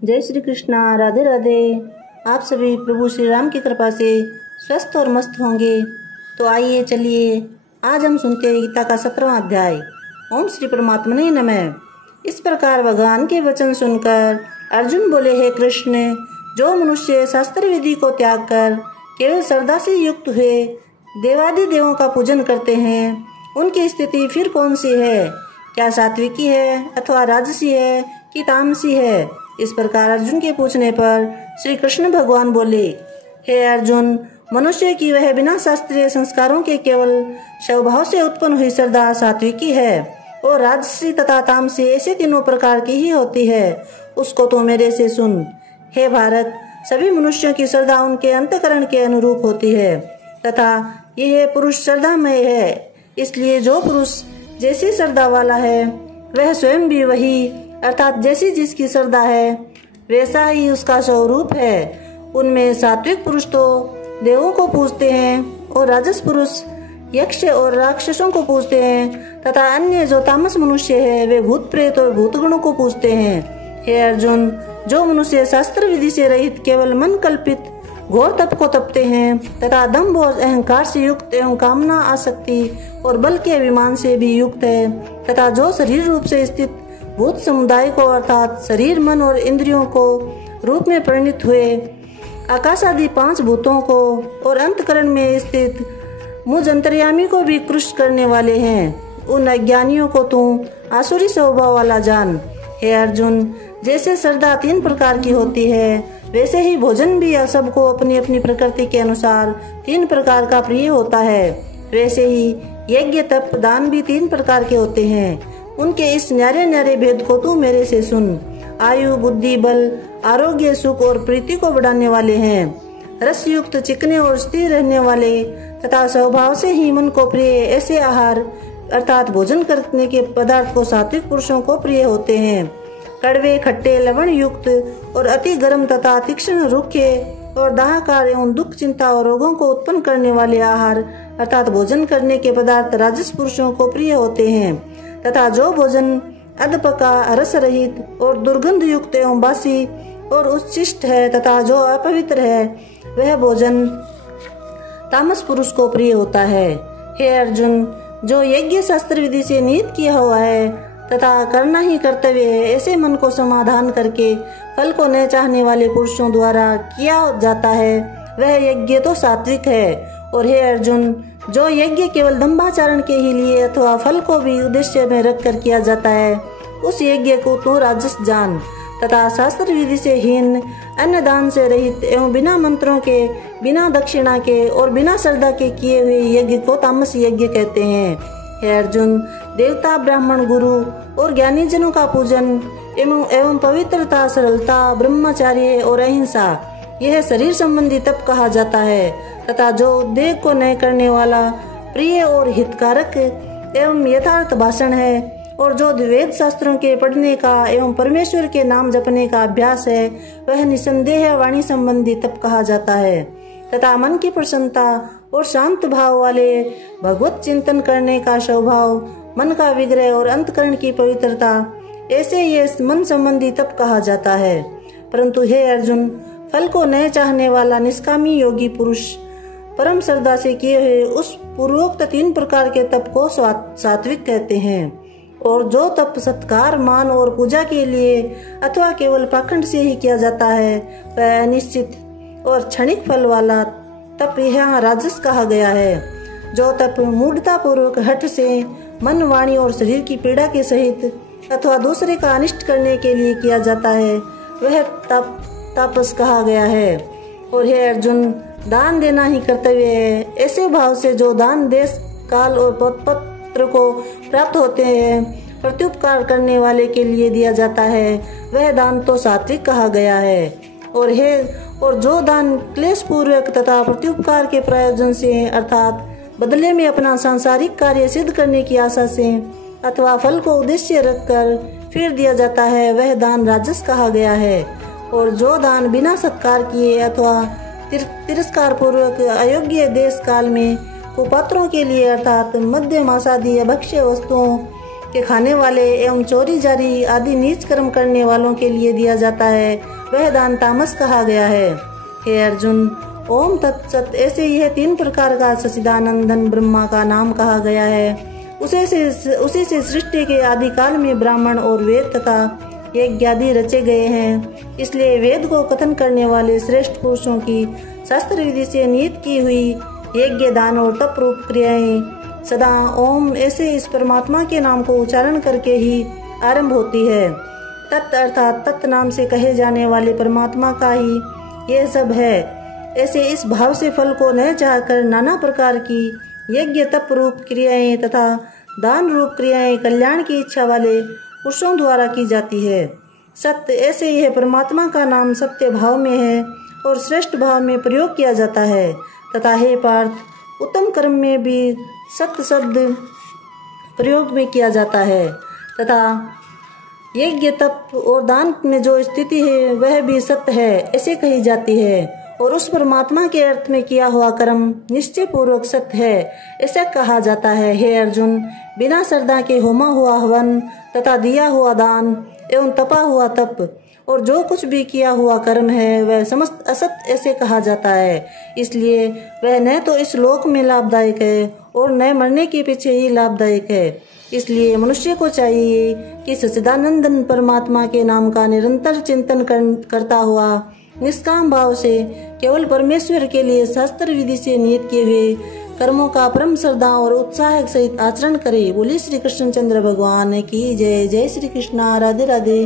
जय श्री कृष्णा। राधे राधे। आप सभी प्रभु श्री राम की कृपा से स्वस्थ और मस्त होंगे। तो आइए चलिए आज हम सुनते हैं गीता का 17वां अध्याय। ओम श्री परमात्मने नमः। इस प्रकार भगवान के वचन सुनकर अर्जुन बोले, हे कृष्ण, जो मनुष्य शास्त्र विधि को त्याग कर केवल श्रद्धा से युक्त हुए देवादि देवों का पूजन करते हैं, उनकी स्थिति फिर कौन सी है? क्या सात्विकी है अथवा राजसी है कि तामसी है? इस प्रकार अर्जुन के पूछने पर श्री कृष्ण भगवान बोले, हे अर्जुन, मनुष्य की वह बिना शास्त्रीय संस्कारों के केवल स्वभाव से उत्पन्न हुई श्रद्धा सात्विकी है और राजसी तथा तामसी ऐसे तीनों प्रकार की ही होती है। उसको तो मेरे से सुन। हे भारत, सभी मनुष्यों की श्रद्धा उनके अंतकरण के अनुरूप होती है तथा यह पुरुष श्रद्धामय है। इसलिए जो पुरुष जैसी श्रद्धा वाला है वह स्वयं भी वही अर्थात जैसी जिसकी श्रद्धा है वैसा ही उसका स्वरूप है। उनमें सात्विक पुरुष तो देवों को पूजते हैं और राजस पुरुष यक्ष और राक्षसों को पूजते हैं तथा अन्य जो तामस मनुष्य है वे भूत प्रेत और भूतगणों को पूजते हैं। हे अर्जुन, जो मनुष्य शास्त्र विधि से रहित केवल मन कल्पित घोर तप को तपते हैं तथा दंभ और अहंकार से युक्त एवं कामना आसक्ति और बल के अभिमान से भी युक्त है तथा जो शरीर रूप से स्थित भूत समुदाय को अर्थात शरीर, मन और इंद्रियों को रूप में परिणित हुए आकाश आदि 5 भूतों को और अंतकरण में स्थित मुझ अंतर्यामी को भी कृष्ट करने वाले हैं, उन अज्ञानियों को तू आसुरी स्वभाव वाला जान। हे अर्जुन, जैसे श्रद्धा 3 प्रकार की होती है वैसे ही भोजन भी सबको अपनी अपनी प्रकृति के अनुसार 3 प्रकार का प्रिय होता है। वैसे ही यज्ञ, तप, दान भी 3 प्रकार के होते हैं। उनके इस न्यारे न्यारे भेद को तू मेरे से सुन। आयु, बुद्धि, बल, आरोग्य, सुख और प्रीति को बढ़ाने वाले हैं। रस युक्त, चिकने और स्थिर रहने वाले तथा स्वभाव से ही मन को प्रिय ऐसे आहार अर्थात भोजन करने के पदार्थ को सात्विक पुरुषों को प्रिय होते हैं। कड़वे, खट्टे, लवण युक्त और अति गर्म तथा तीक्ष्ण, रूखे और दाहकार एवं दुख, चिंता और रोगों को उत्पन्न करने वाले आहार अर्थात भोजन करने के पदार्थ राजस पुरुषों को प्रिय होते हैं तथा जो भोजन अधपका, रस रहित और दुर्गंध युक्त एवं बासी और उच्छिष्ट है तथा जो अपवित्र है वह भोजन तामस पुरुष को प्रिय होता है। हे अर्जुन, जो यज्ञ शास्त्र विधि से नियत किया हुआ है तथा करना ही कर्तव्य है ऐसे मन को समाधान करके फल को न चाहने वाले पुरुषों द्वारा किया जाता है वह यज्ञ तो सात्विक है। और हे अर्जुन, जो यज्ञ केवल दंभाचरण के ही लिए अथवा फल को भी उद्देश्य में रखकर किया जाता है उस यज्ञ को तू राजस जान तथा शास्त्र विधि से हीन, अन्न दान से रहित एवं बिना मंत्रों के, बिना दक्षिणा के और बिना श्रद्धा के किए हुए यज्ञ को तामस यज्ञ कहते हैं। हे अर्जुन, देवता, ब्राह्मण, गुरु और ज्ञानी जनों का पूजन एवं पवित्रता, सरलता, ब्रह्मचार्य और अहिंसा यह शरीर संबंधी तप कहा जाता है तथा जो देह को नय करने वाला प्रिय और हितकारक एवं यथार्थ भाषण है और जो वेद शास्त्रों के पढ़ने का एवं परमेश्वर के नाम जपने का अभ्यास है वह निसंदेह वाणी संबंधी तप कहा जाता है तथा मन की प्रसन्नता और शांत भाव वाले भगवत चिंतन करने का स्वभाव, मन का विग्रह और अंतकरण की पवित्रता ऐसे ये मन संबंधी तप कहा जाता है। परंतु हे अर्जुन, फल को न चाहने वाला निष्कामी योगी पुरुष परम श्रद्धा से किए हुए उस पूर्वोक्त 3 प्रकार के तप को सात्विक कहते हैं। और जो तप सत्कार, मान और पूजा के लिए अथवा केवल पाखंड से ही किया जाता है वह अनिश्चित और क्षणिक फल वाला तप यहाँ राजस कहा गया है। जो तप मूढ़ता पूर्वक हठ से मन, वाणी और शरीर की पीड़ा के सहित अथवा दूसरे का अनिष्ट करने के लिए किया जाता है वह तप तापस कहा गया है। और हे अर्जुन, दान देना ही कर्तव्य है ऐसे भाव से जो दान देश, काल और पत्र को प्राप्त होते हैं प्रत्युपकार करने वाले के लिए दिया जाता है वह दान तो सात्विक कहा गया है। और जो दान क्लेश पूर्वक तथा प्रत्युपकार के प्रयोजन से अर्थात बदले में अपना सांसारिक कार्य सिद्ध करने की आशा से अथवा फल को उद्देश्य रखकर फिर दिया जाता है वह दान राजस कहा गया है। और जो दान बिना सत्कार किए अथवा तिरस्कार पूर्वक अयोग्य देश काल में कुपात्रों के लिए अर्थात मध्य मासादी भक्ष्य वस्तुओं के खाने वाले एवं चोरी जारी आदि नीच कर्म करने वालों के लिए दिया जाता है वह दान तामस कहा गया है। हे अर्जुन, ओम तत्सत ऐसे यह 3 प्रकार का सच्चिदानंदन ब्रह्मा का नाम कहा गया है। उसी से सृष्टि के आदि काल में ब्राह्मण और वेद तथा यज्ञ आदि रचे गए हैं। इसलिए वेद को कथन करने वाले श्रेष्ठ पुरुषों की शास्त्र विधि से नियत की हुई यज्ञ, दान और तप रूप क्रियाएं सदा ओम ऐसे इस परमात्मा के नाम को उच्चारण करके ही आरंभ होती है। तत् अर्थात तत् नाम से कहे जाने वाले परमात्मा का ही यह सब है। ऐसे इस भाव से फल को न चाहकर नाना प्रकार की यज्ञ, तप रूप क्रियाएं तथा दान रूप क्रियाएं कल्याण की इच्छा वाले पुरुषों द्वारा की जाती है। सत्य ऐसे यह परमात्मा का नाम सत्य भाव में है और श्रेष्ठ भाव में प्रयोग किया जाता है तथा हे पार्थ, उत्तम कर्म में भी सत्य शब्द प्रयोग में किया जाता है तथा यज्ञ, तप और दान में जो स्थिति है वह भी सत्य है ऐसे कही जाती है और उस परमात्मा के अर्थ में किया हुआ कर्म निश्चय पूर्वक सत्य है ऐसा कहा जाता है। हे अर्जुन, बिना श्रद्धा के होमा हुआ हवन तथा दिया हुआ दान एवं तपा हुआ तप और जो कुछ भी किया हुआ कर्म है वह समस्त असत्य ऐसे कहा जाता है। इसलिए वह न तो इस लोक में लाभदायक है और न मरने के पीछे ही लाभदायक है। इसलिए मनुष्य को चाहिए कि सच्चिदानंदन परमात्मा के नाम का निरंतर चिंतन करता हुआ निष्काम भाव से केवल परमेश्वर के लिए शास्त्र विधि से नियत किए हुए कर्मों का परम श्रद्धा और उत्साह सहित आचरण करे। बोलिए श्री कृष्णचंद्र भगवान की जय। जय श्री कृष्णा। राधे राधे।